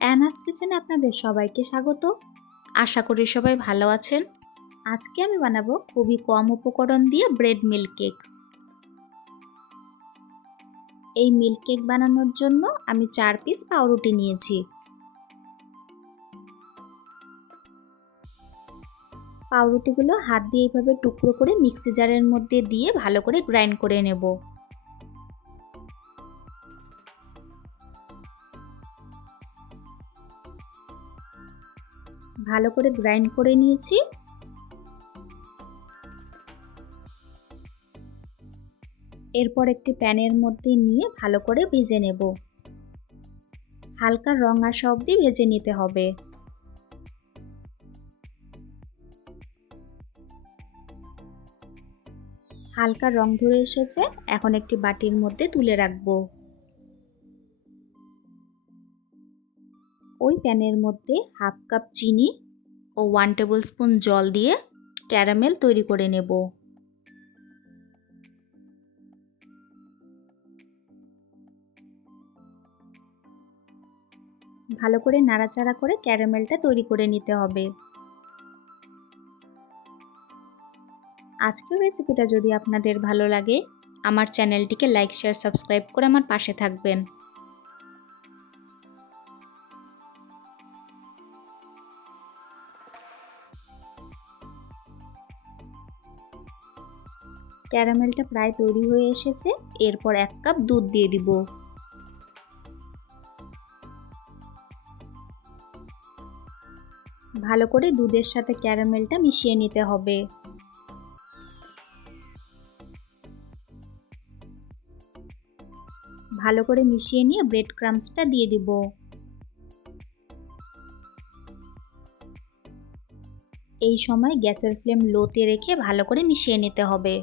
অ্যানাস কিচেনে আপনাদের সবাইকে স্বাগত। আশা করি সবাই ভালো আছেন। আজকে আমি বানাবো খুবই কম উপকরণ দিয়ে ব্রেড মিল্ক কেক। এই মিল্ক কেক বানানোর জন্য আমি চার পিস পাউরুটি নিয়েছি। পাউরুটিগুলো হাত দিয়ে এইভাবে টুকরো করে মিক্সি জারের মধ্যে দিয়ে ভালো করে গ্রাইন্ড করে নেব। ভালো করে গ্রাইন্ড করে নিয়েছি। এরপর একটি প্যানের মধ্যে নিয়ে ভালো করে ভেজে নেব। হালকা রং আসা অবধি ভেজে নিতে হবে। হালকা রং ধরে এসেছে, এখন একটি বাটির মধ্যে তুলে রাখব। ওই প্যানের মধ্যে হাফ কাপ চিনি ও ওয়ান টেবিল স্পুন জল দিয়ে ক্যারামেল তৈরি করে নেব। ভালো করে নাড়াচাড়া করে ক্যারামেলটা তৈরি করে নিতে হবে। আজকের রেসিপিটা যদি আপনাদের ভালো লাগে, আমার চ্যানেলটিকে লাইক শেয়ার সাবস্ক্রাইব করে আমার পাশে থাকবেন। ক্যারামেলটা প্রায় তৈরি হয়ে এসেছে। এরপর এক কাপ দুধ দিয়ে দিব। ভালো করে দুধের সাথে ক্যারামেলটা মিশিয়ে নিতে হবে। ভালো করে মিশিয়ে নিয়ে ব্রেড ক্রামসটা দিয়ে দিব। এই সময় গ্যাসের ফ্লেম লোতে রেখে ভালো করে মিশিয়ে নিতে হবে।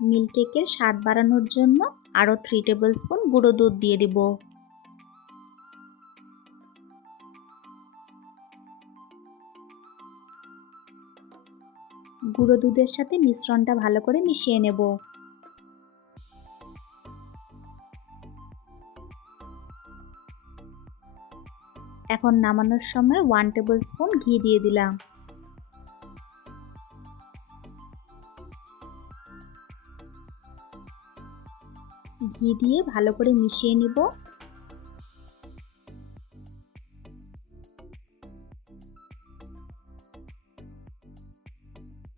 মিল্ক কেকের স্বাদ বাড়ানোর জন্য আরও থ্রি টেবিল স্পুন গুঁড়ো দুধ দিয়ে দিব। গুঁড়ো দুধের সাথে মিশ্রণটা ভালো করে মিশিয়ে নেব। এখন নামানোর সময় ওয়ান টেবিল স্পুন ঘি দিয়ে দিলাম। ঘি দিয়ে ভালো করে মিশিয়ে নিব।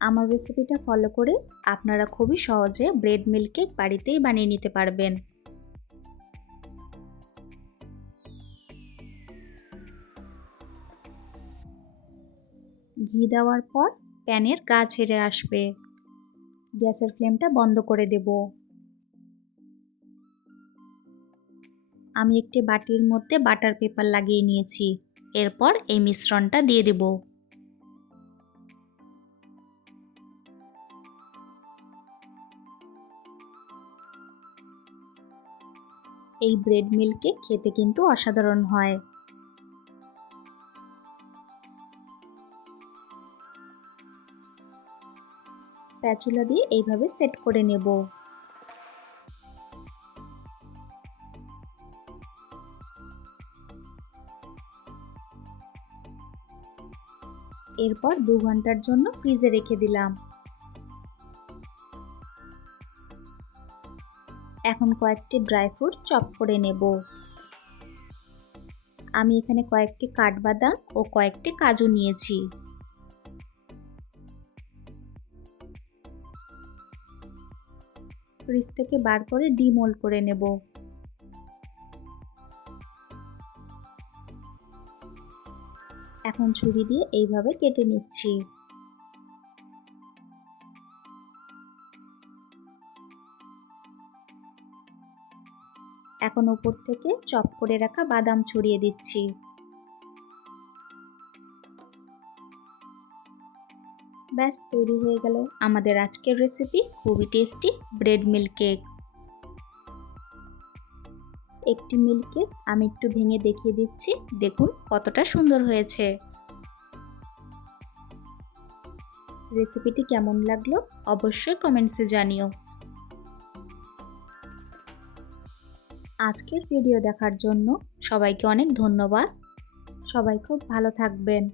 আমার রেসিপিটা ফলো করে আপনারা খুবই সহজে ব্রেড মিল্ক কেক বাড়িতেই বানিয়ে নিতে পারবেন। ঘি দেওয়ার পর প্যানের গা ছেড়ে আসবে। গ্যাসের ফ্লেমটা বন্ধ করে দেব। আমি একটি বাটির মধ্যে বাটার পেপার লাগিয়ে নিয়েছি। এরপর এই মিশ্রণটা দিয়ে দেব। এই ব্রেড মিল্কে খেতে কিন্তু অসাধারণ হয়। স্প্যাচুলা দিয়ে এইভাবে সেট করে নেব। এরপর দু ঘণ্টার জন্য ফ্রিজে রেখে দিলাম। এখন কয়েকটি ড্রাই ফ্রুটস চপ করে নেব। আমি এখানে কয়েকটি কাঠবাদাম ও কয়েকটি কাজু নিয়েছি। ফ্রিজ থেকে বার করে ডিমোল্ড করে নেব। এখন ছুরি দিয়ে এইভাবে কেটে নিচ্ছি। এখন উপর থেকে চপ করে রাখা বাদাম ছড়িয়ে দিচ্ছি। ব্যাস, তৈরি হয়ে গেল আমাদের আজকের রেসিপি খুবই টেস্টি ব্রেড মিল্ক কেক একটি মিল্ককেক আমি একটু ভেঙে দেখিয়ে দিচ্ছি। দেখুন কতটা সুন্দর হয়েছে। রেসিপিটি কেমন লাগল অবশ্যই কমেন্টসে জানিও। আজকের ভিডিও দেখার জন্য সবাইকে অনেক ধন্যবাদ। সবাই খুব ভালো থাকবেন।